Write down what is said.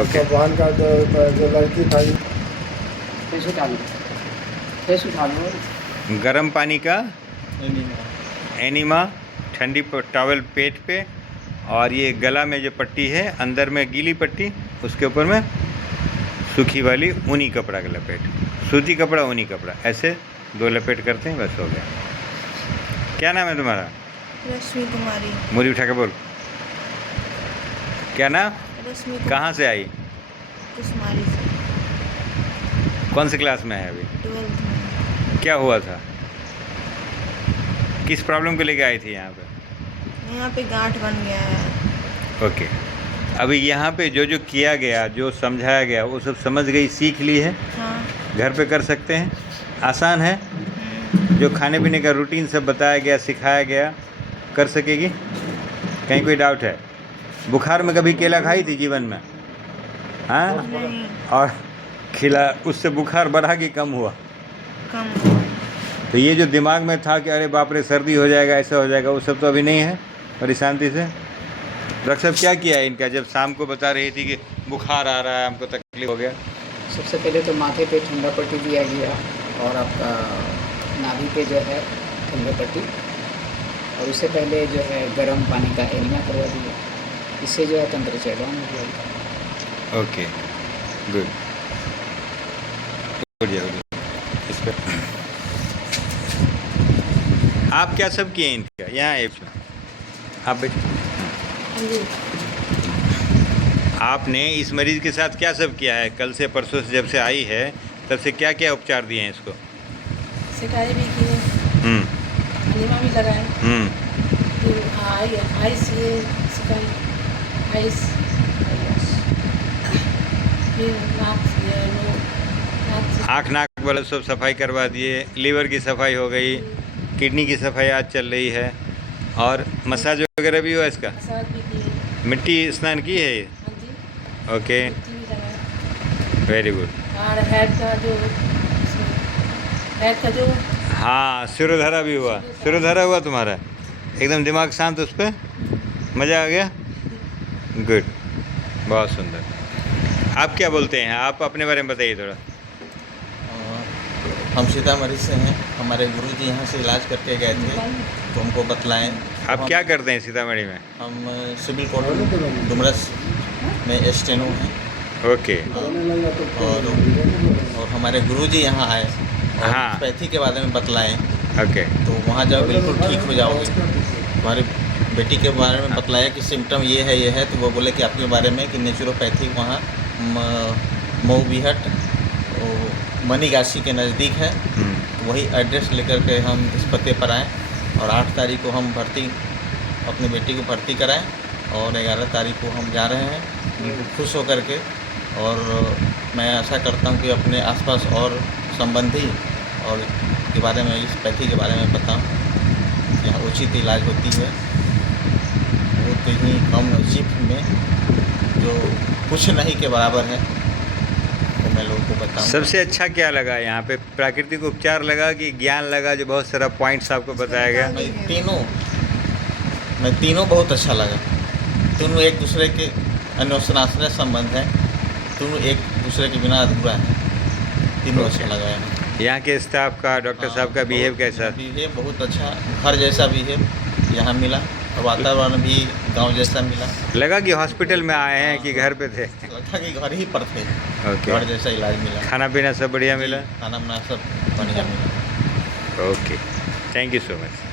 Okay बहन का जो लड़की था फेस उठा लो। गर्म पानी का एनिमा, ठंडी टॉवल पेट पे, और ये गला में जो पट्टी है अंदर में गीली पट्टी, उसके ऊपर में सूखी वाली ऊनी कपड़ा का लपेट, सूती कपड़ा ऊनी कपड़ा, ऐसे 2 लपेट करते हैं, बस हो गया। क्या नाम है तुम्हारा? रश्मि कुमारी। मुरी उठा के बोल। क्या नाम? रश्मि कहाँ से आई? कुमारी से। कौन सी क्लास में है अभी? 12th में। क्या हुआ था? किस प्रॉब्लम को लेके आई थी यहाँ पे? यहाँ पे गांठ बन गया है। ओके, अभी यहाँ पे जो जो किया गया, जो समझाया गया, वो सब समझ गई, सीख ली है? हाँ। घर पे कर सकते हैं, आसान है। जो खाने पीने का रूटीन सब बताया गया, सिखाया गया, कर सकेगी? कहीं कोई डाउट है? बुखार में कभी केला खाई थी जीवन में? हाँ? नहीं। और खिला, उससे बुखार बढ़ा कि कम हुआ? कम हुआ। तो ये जो दिमाग में था कि अरे बाप रे सर्दी हो जाएगा, ऐसा हो जाएगा, वो सब तो अभी नहीं है। बड़ी शांति से। डॉक्टर साहब क्या किया है इनका? जब शाम को बता रही थी कि बुखार आ रहा है, हमको तकलीफ हो गया। सबसे पहले तो माथे पे ठंडा पट्टी दिया गया, और आपका नाभि पे जो है ठंडा पट्टी, और उससे पहले जो है गर्म पानी का एनिमा करवा दिया। इससे जो है टेम्परेचर डाउन हो गया। Okay, good. इस पे आप क्या सब किए इनका? यहाँ एक आप बैठो। आपने इस मरीज़ के साथ क्या सब किया है? कल से परसों से जब से आई है तब से क्या क्या उपचार दिए हैं इसको? सिकाई भी किए, एनिमा भी लगाए, फिर आइस ये सिकाई, आइस, फिर आँख नाक वाला सब सफाई करवा दिए, लीवर की सफाई हो गई, किडनी की सफाई आज चल रही है, और मसाज वगैरह भी हुआ इसका? मसाज भी किए। मिट्टी स्नान की है ये? हाँ जी। ओके, मिट्टी भी लगाए। Very good. और हेड का जो हाँ, सिरोधारा भी हुआ। सिरोधारा हुआ तुम्हारा? एकदम दिमाग शांत, उस पर मज़ा आ गया? गुड, बहुत सुंदर। आप क्या बोलते हैं? आप अपने बारे में बताइए थोड़ा। हम सीतामढ़ी से हैं। हमारे गुरुजी यहाँ से इलाज करके गए थे, तो हमको बतलाएं। आप क्या करते हैं सीतामढ़ी में? हम सिविल कोर्ट डुमरस में स्टेनो हैं। ओके। और हमारे गुरुजी यहाँ आए और हाँ। पैथी के बारे में बतलाएं, ओके। तो वहाँ जाओ बिल्कुल ठीक हो जाओगे। हमारी बेटी के बारे में बतलाया कि सिम्टम ये है, तो वो बोले कि आपके बारे में कि नेचुरोपैथी वहाँ मऊ बिहट मनीगाछी के नज़दीक है। तो वही एड्रेस लेकर के हम इस पते पर आएँ, और 8 तारीख को हम अपनी बेटी को भर्ती कराएं, और 11 तारीख को हम जा रहे हैं बिल्कुल खुश होकर के। और मैं आशा करता हूं कि अपने आसपास और संबंधी और के बारे में, इस पैथी के बारे में बताऊं। यहाँ उचित इलाज होती है, बहुत ही कम जीप में, जो कुछ नहीं के बराबर है, तो मैं लोगों को बताऊं। सबसे अच्छा क्या लगा यहाँ पे? प्राकृतिक उपचार लगा कि ज्ञान लगा, जो बहुत सारा पॉइंट्स आपको बताया गया? मैं तीनों बहुत अच्छा लगा। तीनों एक दूसरे के अन्योन्याश्रय संबंध है, तीनों एक दूसरे के बिना अधूरा है। तीनों अच्छा लगा यहाँ के स्टाफ का, डॉक्टर साहब का बिहेव कैसा? बिहेव बहुत अच्छा, घर जैसा बिहेव यहाँ मिला, और वातावरण भी गांव जैसा मिला। लगा कि हॉस्पिटल में आए हैं कि घर पे थे? लगा कि घर ही पर थे। ओके। घर जैसा इलाज मिला। खाना पीना सब बढ़िया मिला? खाना पीना सब बढ़िया मिला। Okay, thank you so much.